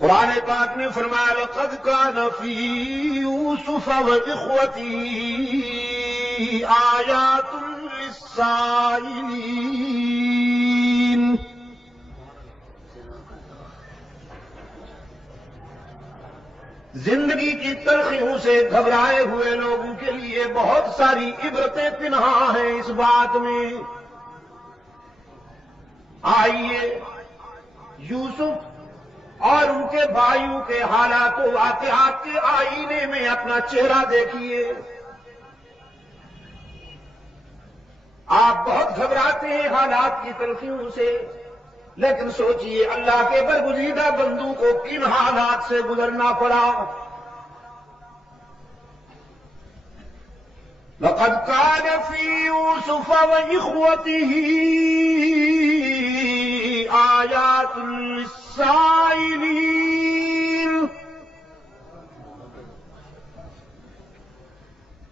قرآن پاک نے فرمایا لقد كان في يوسف وإخوته آيات للسائلين. زندگی کی تلخیوں سے گھبرائے ہوئے لوگوں کے لیے بہت ساری عبرتیں پنہاں ہیں اس بات میں. آئیے یوسف اور ان کے بھائیوں کے حالات و واقعات کے آئینے میں اپنا چہرہ دیکھیے. آپ بہت گھبراتے ہیں حالات کی تلخیوں سے، لیکن سوچئے اللہ کے برگزیدہ بندوں کو کن حالات سے گزرنا پڑا. لقد كان في يوسف وإخوته آيات للسائلين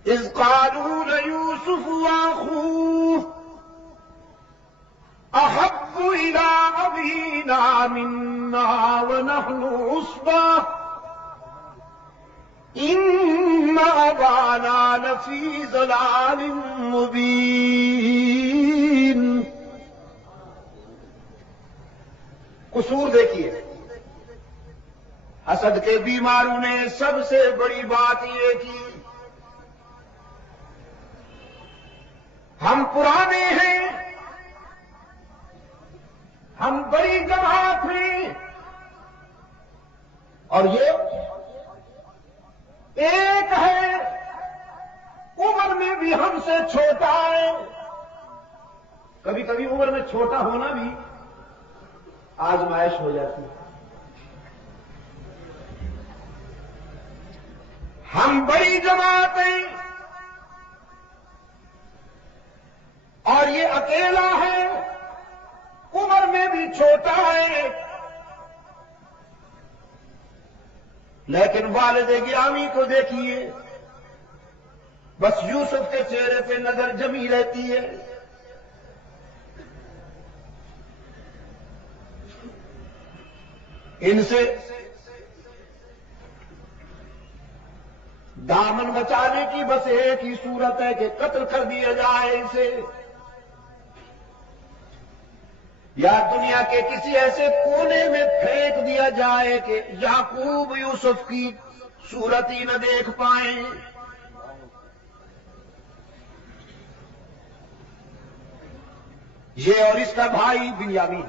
إذ قالوا ليوسف وأخوه أحب إلى أبينا منا ونحن عصبة إن أبانا لفي ضلال مبين. قصور دیکھیے، حسد کے بیماروں نے سب سے بڑی بات یہ کی ہم پرانے ہیں، ہم بڑی جماعت ہیں، اور یہ ایک ہے عمر میں بھی ہم سے چھوٹا ہے. کبھی کبھی عمر میں چھوٹا ہونا بھی آزمائش ہو جاتی ہے. ہم بڑی جماعت ہیں اور یہ اکیلا ہے، عمر میں بھی چھوٹا ہے. لیکن والد گرامی کو دیکھیے، بس یوسف کے چہرے پہ نظر جمی رہتی ہے. ان سے دامن بچانے کی بس ایک ہی صورت ہے کہ قتل کر دیا جائے اسے، یا دنیا کے کسی ایسے کونے میں پھینک دیا جائے کہ یعقوب یوسف کی صورت ہی نہ دیکھ پائیں. یہ اور اس کا بھائی بنیامین.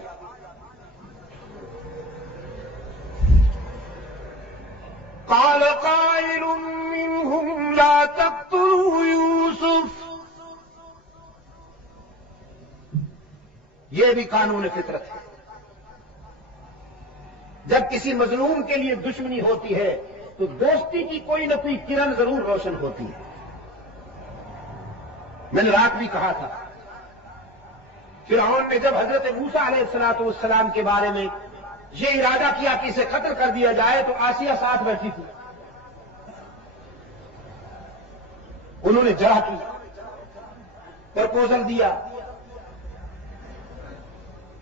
قال قائل منهم لا تقتلوا يوسف. یہ بھی قانون فطرت ہے. جب کسی مظلوم کے لیے دشمنی ہوتی ہے تو دوستی کی کوئی نہ کوئی کرن ضرور روشن ہوتی ہے. میں نے رات بھی کہا تھا، فرعون نے جب حضرت موسیٰ علیہ السلام کے بارے میں یہ ارادہ کیا کہ اسے قتل کر دیا جائے تو آسیہ ساتھ بیٹھی تھی. انہوں نے جرح کی، پرپوزل دیا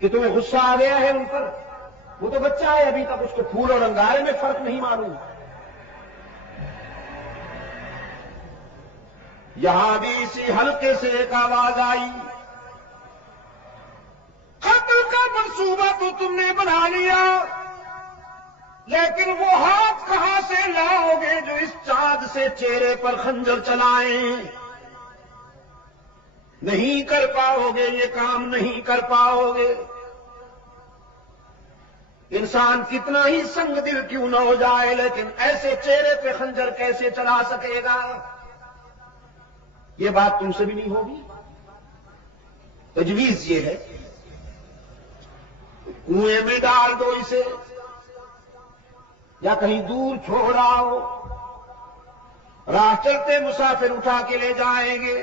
کہ تمہیں غصہ آ گیا ہے ان پر، وہ تو بچہ ہے ابھی تک، اس کو پھول اور انگارے میں فرق نہیں معلوم. یہاں بھی اسی حلقے سے ایک آواز آئی، قتل کا منصوبہ تو تم نے بنا لیا، لیکن وہ ہاتھ کہاں سے لاؤ گے جو اس چاند سے چہرے پر خنجر چلائیں؟ نہیں کر پاؤ گے، یہ کام نہیں کر پاؤ گے. انسان کتنا ہی سنگ دل کیوں نہ ہو جائے، لیکن ایسے چہرے پہ خنجر کیسے چلا سکے گا؟ یہ بات تم سے بھی نہیں ہوگی. تجویز یہ ہے کنویں میں ڈال دو اسے، یا کہیں دور چھوڑ آؤ، راہ چلتے مسافر اٹھا کے لے جائیں گے،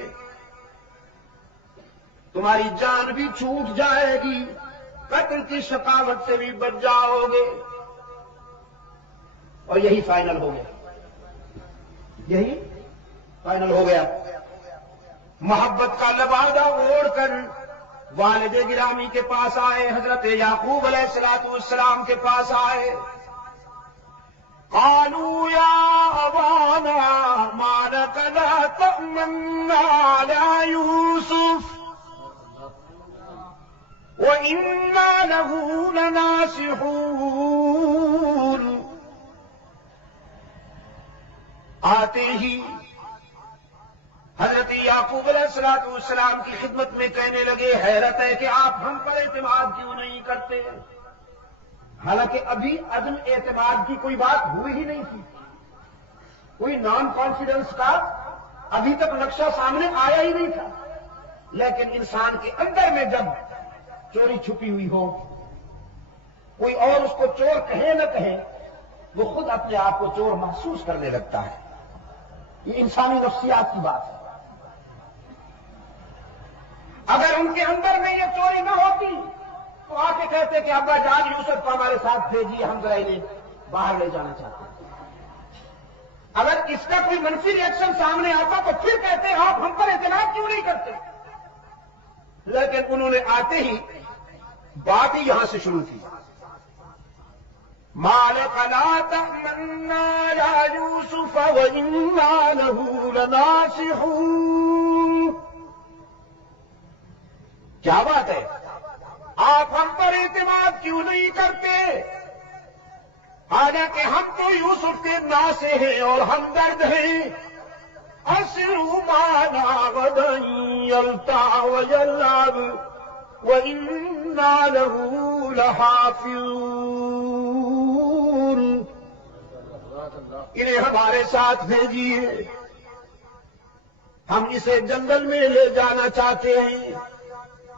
تمہاری جان بھی چھوٹ جائے گی، قتل کی شقاوت سے بھی بچ جاؤ گے. اور یہی فائنل ہو گیا، یہی فائنل ہو گیا. محبت کا لبادہ اوڑھ کر والد گرامی کے پاس آئے، حضرت یعقوب علیہ السلام کے پاس آئے. قالوا يا أبانا ما لك لا تأمنا على يوسف وإنا له لناصحون. آتے ہی حضرت یعقوب علیہ السلام کی خدمت میں کہنے لگے حیرت ہے کہ آپ ہم پر اعتماد کیوں نہیں کرتے؟ حالانکہ ابھی عدم اعتماد کی کوئی بات ہوئی ہی نہیں تھی، کوئی نان کانفیڈنس کا ابھی تک نقشہ سامنے آیا ہی نہیں تھا، لیکن انسان کے اندر میں جب چوری چھپی ہوئی ہو، کوئی اور اس کو چور کہے نہ کہے، وہ خود اپنے آپ کو چور محسوس کرنے لگتا ہے. یہ انسانی نفسیات کی بات ہے. اگر ان کے اندر میں یہ چوری نہ ہوتی تو آ کے کہتے کہ ابا جان یوسف کو ہمارے ساتھ بھیجیے، ہم ذرا انہیں باہر لے جانا چاہتے ہیں. اگر اس کا کوئی منفی ری ایکشن سامنے آتا تو پھر کہتے آپ ہم پر اعتماد کیوں نہیں کرتے؟ لیکن انہوں نے آتے ہی بات ہی یہاں سے شروع کی. ما لك لا تأمنا على يوسف وإنا له لناصحون. کیا بات ہے؟ آپ ہم پر اعتماد کیوں نہیں کرتے؟ حالانکہ ہم تو یوسف کے ناصح ہیں اور ہمدرد ہیں. أسروا معنا غدا يلتع ويلعب وإنا له لحافظون. انہیں ہمارے ساتھ بھیجیے، ہم اسے جنگل میں لے جانا چاہتے ہیں.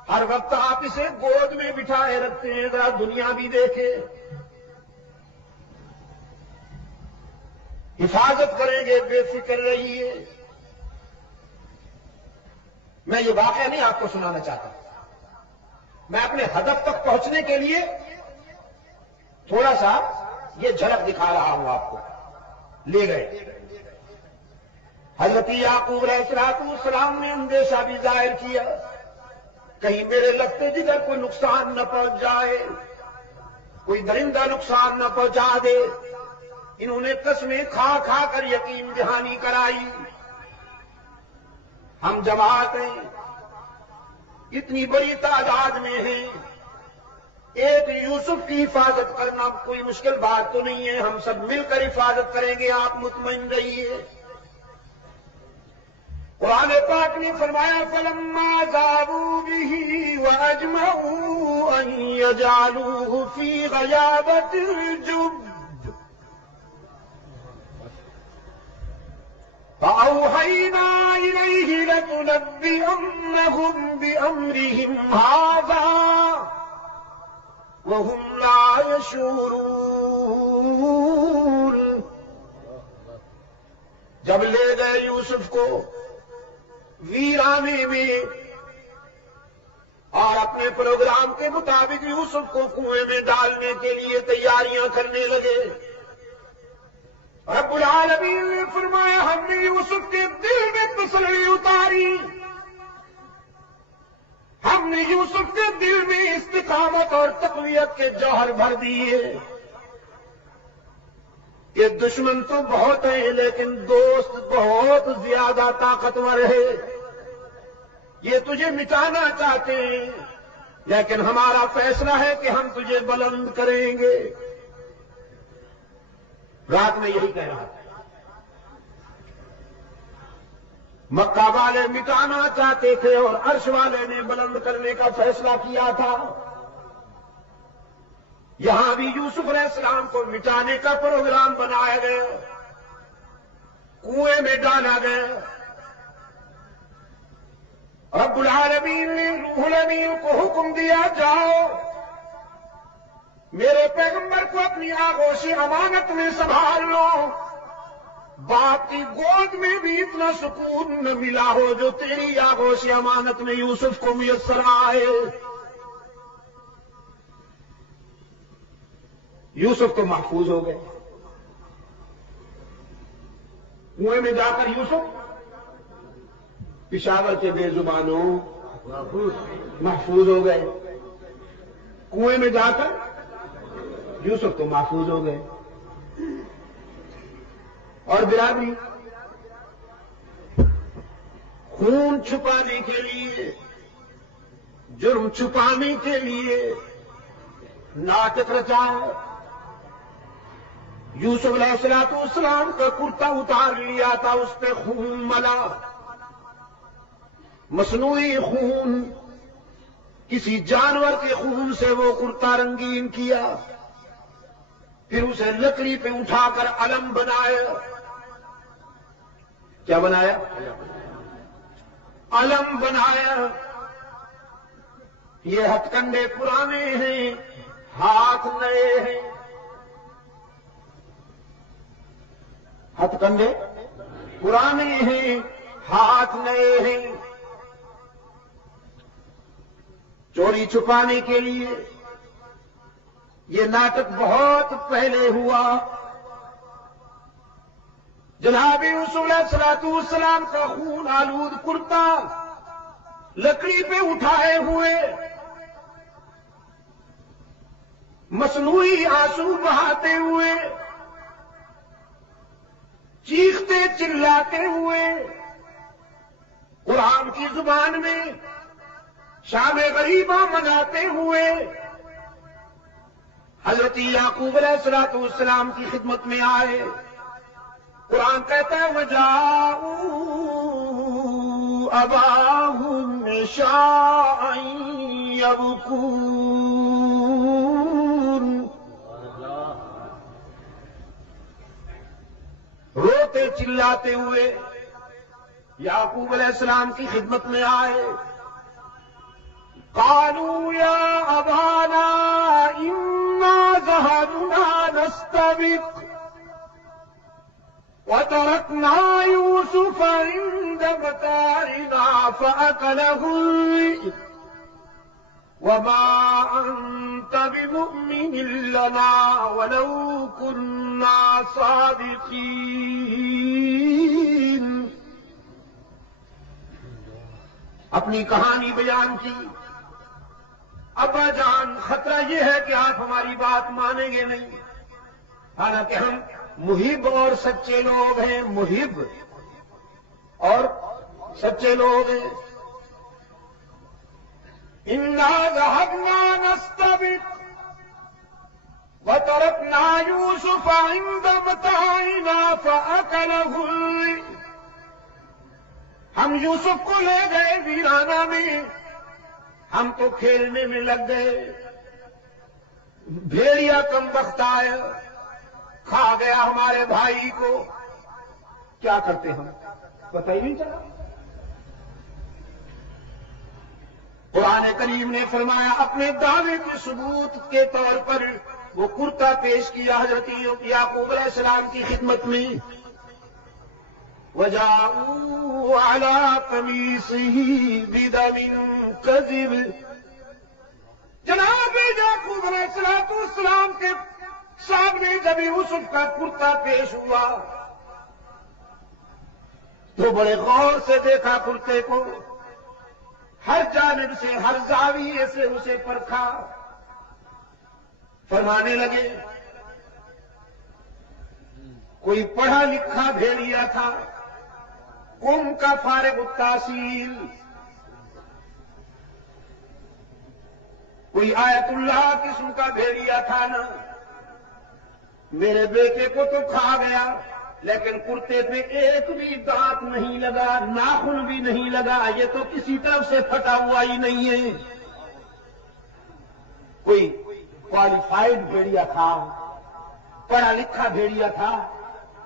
ہر وقت آپ اسے گود میں بٹھائے رکھتے ہیں، ذرا دنیا بھی دیکھے. حفاظت کریں گے، بے فکر رہیے. میں یہ واقعہ نہیں آپ کو سنانا چاہتا، میں اپنے ہدف تک پہنچنے کے لیے تھوڑا سا یہ جھلک دکھا رہا ہوں آپ کو. لے گئے حضرت یعقوب علیہ السلام نے اندیشہ بھی ظاہر کیا، کہیں میرے لگتے جگر کوئی نقصان نہ پہنچ جائے، کوئی درندہ نقصان نہ پہنچا دے. انہوں نے قسمیں کھا کھا کر یقین دہانی کرائی. ہم جماعت ہیں، اتنی بڑی تعداد میں ہیں، ایک یوسف کی حفاظت کرنا کوئی مشکل بات تو نہیں ہے، ہم سب مل کر حفاظت کریں گے، آپ مطمئن رہیے. قرآن پاک نے فرمایا فَلَمَّا ذَهَبُوا بِهِ وَأَجْمَعُوا أَن يَجْعَلُوهُ فِي غَيَابَتِ الْجُبِّ فَأَوْحَيْنَا إِلَيْهِ لَتُنَبِّئَنَّهُم بِأَمْرِهِمْ هَٰذَا وَهُمْ لَا يَشْعُرُونَ. جب لے گئے یوسف کو ویرانے میں اور اپنے پروگرام کے مطابق یوسف کو کنویں میں ڈالنے کے لیے تیاریاں کرنے لگے، رب العالمین نے فرمایا ہم نے یوسف کے دل میں تسلی اتاری، ہم نے یوسف کے دل میں استقامت اور تقویت کے جوہر بھر دیے. یہ دشمن تو بہت ہیں لیکن دوست بہت زیادہ طاقتور ہے. یہ تجھے مٹانا چاہتے ہیں لیکن ہمارا فیصلہ ہے کہ ہم تجھے بلند کریں گے. رات میں یہی کہہ رہا تھا. مکہ والے مٹانا چاہتے تھے اور عرش والے نے بلند کرنے کا فیصلہ کیا تھا. یہاں بھی یوسف علیہ السلام کو مٹانے کا پروگرام بنایا گیا، کنویں میں ڈالا گیا. رب العالمین نے روح الامین کو حکم دیا جاؤ میرے پیغمبر کو اپنی آغوش امانت میں سنبھال لو. باپ کی گود میں بھی اتنا سکون نہ ملا ہو جو تیری آغوش امانت میں یوسف کو میسر آئے. یوسف تو محفوظ ہو گئے. کنویں میں جا کر یوسف پشاور کے بے زبانوں محفوظ ہو گئے. کنویں میں جا کر یوسف تو محفوظ ہو گئے. اور برادری خون چھپانے کے لیے، جرم چھپانے کے لیے ناٹک رچایا۔ یوسف علیہ السلام کا کرتا اتار لیا تھا، اس پہ خون ملا، مصنوعی خون، کسی جانور کے خون سے وہ کرتا رنگین کیا، پھر اسے لکڑی پہ اٹھا کر علم بنایا۔ کیا بنایا؟ علم بنایا۔ یہ ہتھ کنڈے پرانے ہیں، ہاتھ نئے ہیں۔ ہتھ کنڈے پرانے ہیں، ہاتھ نئے ہیں۔ چوری چھپانے کے لیے یہ ناٹک بہت پہلے ہوا۔ جناب یوسف علیہ السلام کا خون آلود کرتا لکڑی پہ اٹھائے ہوئے، مصنوعی آنسو بہاتے ہوئے، چیختے چلاتے ہوئے، قرآن کی زبان میں شام غریبہ مناتے ہوئے حضرت یعقوب علیہ السلام کی خدمت میں آئے۔ قرآن کہتا ہے وَجَاءُوا أَبَاهُمْ عِشَاءً يَبْكُونَ۔ روتے چلاتے ہوئے یعقوب علیہ السلام کی خدمت میں آئے۔ قالوا يا أبانا إنا ذهبنا نستبق وتركنا يوسف عند متاعنا فأكله الذئب وما أنت بمؤمن لنا ولو كنا صادقين۔ اپنی کہانی بیان کی۔ ابا جان خطرہ یہ ہے کہ آپ ہماری بات مانیں گے نہیں، حالانکہ ہم محب اور سچے لوگ ہیں، محب اور سچے لوگ ہیں۔ انا ذهبنا نستبق وتركنا يوسف عند متاعنا فأكله الذئب۔ ہم یوسف کو لے گئے ویرانہ میں، ہم تو کھیلنے میں لگ گئے، بھیڑیا کم بخت آیا، کھا گیا ہمارے بھائی کو۔ کیا کرتے ہم پتہ ہی نہیں چلا۔ قرآن کریم نے فرمایا اپنے دعوے کے ثبوت کے طور پر وہ کرتا پیش کیا حضرت یعقوب علیہ السلام کی خدمت میں۔ وَجَاءُوا عَلَىٰ قَمِيصِهِ بِدَمٍ كَذِبٍ۔ جناب یعقوب علیہ السلام کے سامنے جب یوسف کا کرتا پیش ہوا تو بڑے غور سے دیکھا کرتے کو، ہر جانب سے، ہر زاویے سے اسے پرکھا۔ فرمانے لگے کوئی پڑھا لکھا بھیڑیا تھا، قوم کا فارغ التحصیل، کوئی آیت اللہ قسم کا بھیڑیا تھا نا۔ میرے بیٹے کو تو کھا گیا، لیکن کرتے پہ ایک بھی دانت نہیں لگا، ناخن بھی نہیں لگا، یہ تو کسی طرف سے پھٹا ہوا ہی نہیں ہے۔ کوئی کوالیفائڈ بھیڑیا تھا، پڑھا لکھا بھیڑیا تھا،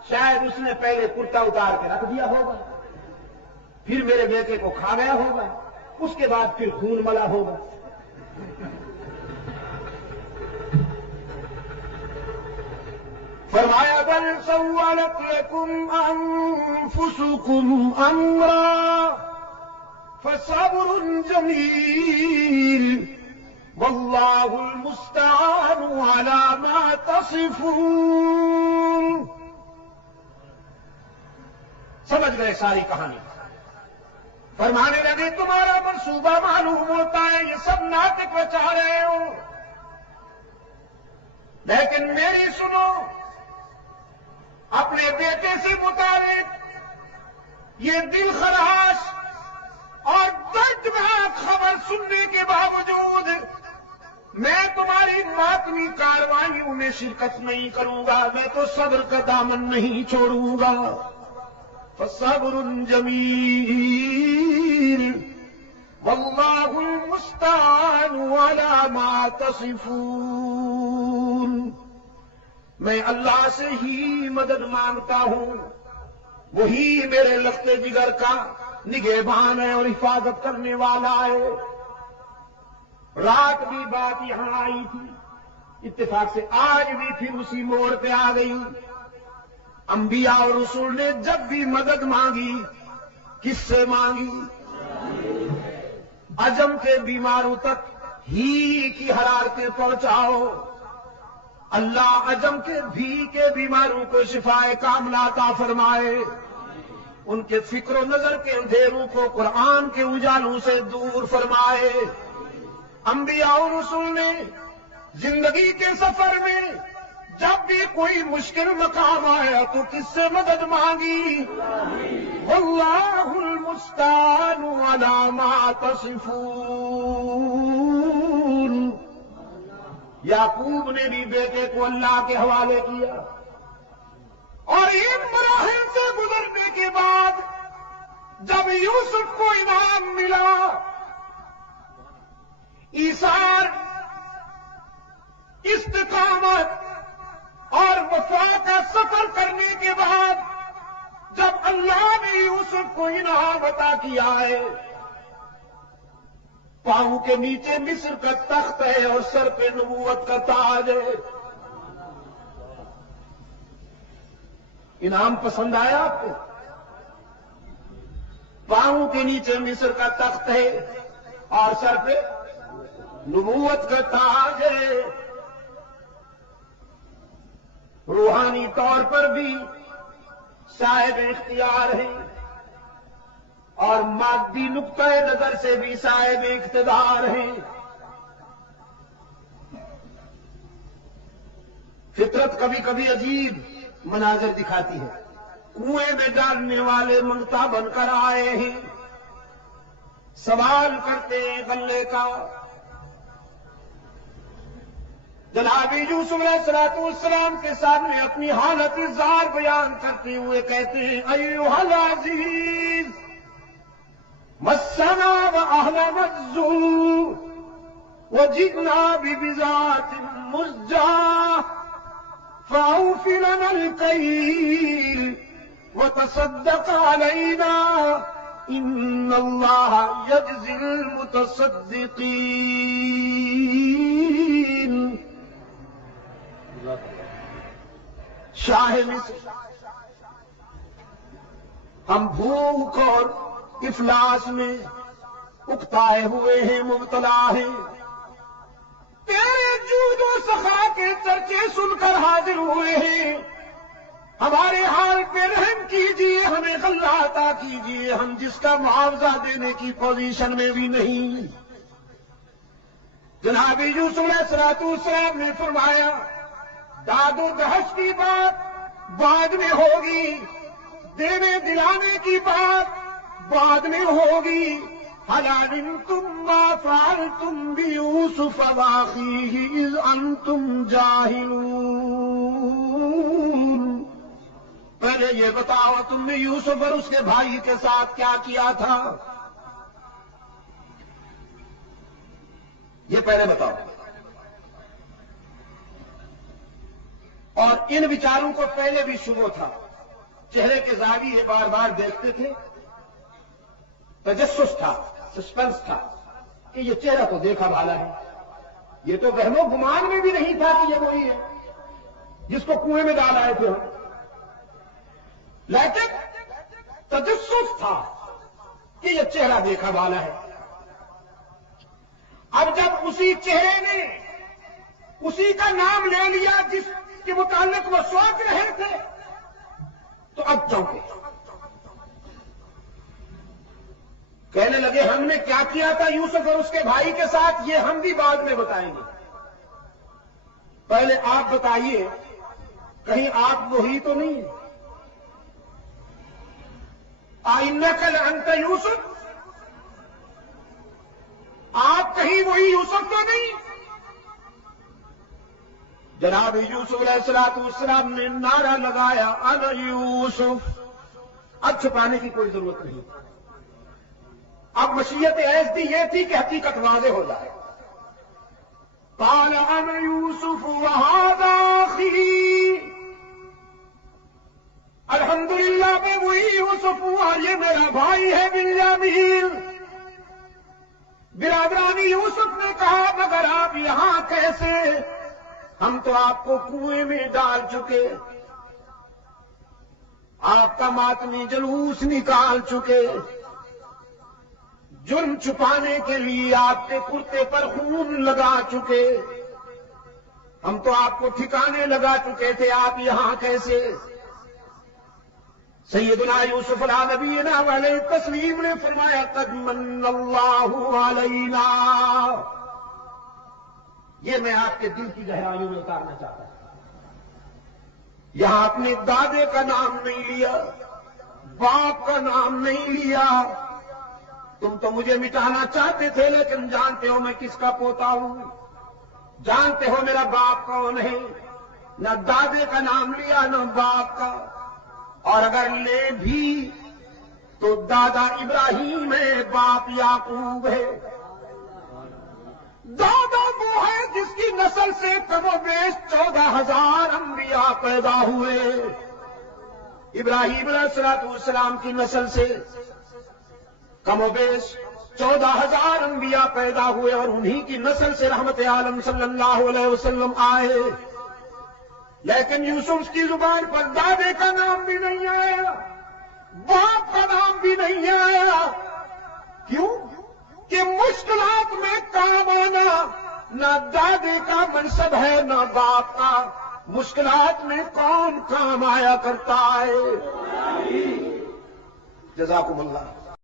شاید اس نے پہلے کرتا اتار کے رکھ دیا ہوگا، پھر میرے بیٹے کو کھا گیا ہوگا، اس کے بعد پھر خون ملا ہوگا۔ فرمایا بل سولت لكم انفسكم امرا فصبر جميل والله المستعان على ما تصفون۔ سمجھ گئے ساری کہانی؟ فرمانے لگے تمہارا منصوبہ معلوم ہوتا ہے، یہ سب ناٹک رچا رہے ہو، لیکن میری سنو، اپنے بیٹے سے متعلق یہ دل خراش اور دردناک خبر سننے کے باوجود میں تمہاری ماتمی کاروائیوں میں شرکت نہیں کروں گا، میں تو صبر کا دامن نہیں چھوڑوں گا۔ فصبر جمیل واللہ المستعان علی ما تصفون۔ میں اللہ سے ہی مدد مانگتا ہوں، وہی میرے لخت جگر کا نگہبان ہے اور حفاظت کرنے والا ہے۔ رات بھی بات یہاں آئی تھی، اتفاق سے آج بھی پھر اسی موڑ پہ آ گئی۔ انبیاء اور رسول نے جب بھی مدد مانگی کس سے مانگی؟ عجم کے بیماروں تک ہی کی حرارتیں پہنچاؤ، اللہ عجم کے بھی کے بیماروں کو شفائے کاملہ عطا فرمائے، ان کے فکر و نظر کے اندھیروں کو قرآن کے اجالوں سے دور فرمائے۔ انبیاء و رسول نے زندگی کے سفر میں جب بھی کوئی مشکل مقام آیا تو کس سے مدد مانگی؟ واللہ المستعان علی ما تصفون۔ یعقوب نے بھی بیٹے کو اللہ کے حوالے کیا، اور ان مراحل سے گزرنے کے بعد جب یوسف کو انعام ملا، ایثار، استقامت اور وفا کا سفر کرنے کے بعد جب اللہ نے یوسف کو انعام عطا کیا ہے، پاؤں کے نیچے مصر کا تخت ہے اور سر پہ نبوت کا تاج ہے۔ انعام پسند آیا آپ کو؟ پاؤں کے نیچے مصر کا تخت ہے اور سر پہ نبوت کا تاج ہے۔ روحانی طور پر بھی صاحب اختیار ہیں اور مادی نقطۂ نظر سے بھی صاحب اقتدار ہیں۔ فطرت کبھی کبھی عجیب مناظر دکھاتی ہے۔ کنویں میں ڈالنے والے منگتا بن کر آئے ہیں، سوال کرتے ہیں غلے کا۔ جناب یوسف علیہ السلام کے سامنے اپنی حالت زار بیان کرتے ہوئے کہتے ہیں ایھا العزیز مسنا واہلنا الضر وجئنا ببضاعة مزجاة فأوف لنا الكيل وتصدق علينا إن الله يجزي المتصدقين۔ شاہ مصر، ہم بھوک اور افلاس میں اکتائے ہوئے ہیں، مبتلا ہیں، تیرے جود و سخا کے چرچے سن کر حاضر ہوئے ہیں، ہمارے حال پہ رحم کیجیے، ہمیں غلہ عطا کیجیے، ہم جس کا معاوضہ دینے کی پوزیشن میں بھی نہیں۔ جناب یوسف علیہ السلام نے فرمایا داد و دہش کی بات بعد میں ہوگی، دینے دلانے کی بات بعد میں ہوگی۔ هل علمتم ما فعلتم بيوسف واخيه اذ انتم جاهلون۔ پہلے یہ بتاؤ تم نے یوسف اور اس کے بھائی کے ساتھ کیا کیا تھا، یہ پہلے بتاؤ۔ اور ان بیچاروں کو پہلے بھی شبہ تھا، چہرے کے زاویے بار بار دیکھتے تھے، تجسس تھا، سسپنس تھا کہ یہ چہرہ تو دیکھا بھالا ہے، یہ تو وہم و گمان میں بھی نہیں تھا کہ یہ وہی ہے جس کو کنویں میں ڈال آئے تھے ہم، لیکن تجسس تھا کہ یہ چہرہ دیکھا بھالا ہے۔ اب جب اسی چہرے نے اسی کا نام لے لیا جس کے متعلق وہ سوچ رہے تھے تو اب چونکے، کہنے لگے ہم نے کیا کیا تھا یوسف اور اس کے بھائی کے ساتھ یہ ہم بھی بعد میں بتائیں گے، پہلے آپ بتائیے کہیں آپ وہی تو نہیں؟ آئنک لانت یوسف، آپ کہیں وہی یوسف تو نہیں؟ جناب یوسف علیہ السلام نے نعرہ لگایا انا یوسف، اب چھپانے کی کوئی ضرورت نہیں، اب مشیت ایسی یہ تھی کہ حقیقت واضح ہو جائے۔ قال انا یوسف وہذا اخی، الحمدللہ میں وہی یوسف ہوں اور یہ میرا بھائی ہے بنیامین۔ برادرانی یوسف نے کہا مگر آپ یہاں کیسے؟ ہم تو آپ کو کنویں میں ڈال چکے، آپ کا ماتمی جلوس نکال چکے، جرم چھپانے کے لیے آپ کے کرتے پر خون لگا چکے، ہم تو آپ کو ٹھکانے لگا چکے تھے، آپ یہاں کیسے؟ سیدنا یوسف علیہ نبینا علیہ تسلیم نے فرمایا قد من اللہ علینا، یہ میں آپ کے دل کی گہرائیوں میں اتارنا چاہتا ہوں۔ یہاں اپنے دادے کا نام نہیں لیا، باپ کا نام نہیں لیا، تم تو مجھے مٹانا چاہتے تھے لیکن جانتے ہو میں کس کا پوتا ہوں، جانتے ہو میرا باپ کون ہے، نہ دادے کا نام لیا نہ باپ کا، اور اگر لے بھی تو دادا ابراہیم ہے، باپ یعقوب ہے۔ دادا وہ ہے جس کی نسل سے کم و بیش 14,000 انبیاء پیدا ہوئے، ابراہیم علیہ السلام کی نسل سے کم و بیش 14,000 انبیاء پیدا ہوئے اور انہی کی نسل سے رحمت عالم صلی اللہ علیہ وسلم آئے، لیکن یوسف کی زبان پر دادے کا نام بھی نہیں آیا، باپ کا نام بھی نہیں آیا۔ کیوں؟ کہ مشکلات میں کام آنا نہ دادے کا منصب ہے نہ باپ کا، مشکلات میں کون کام آیا کرتا ہے؟ جزاکم اللہ۔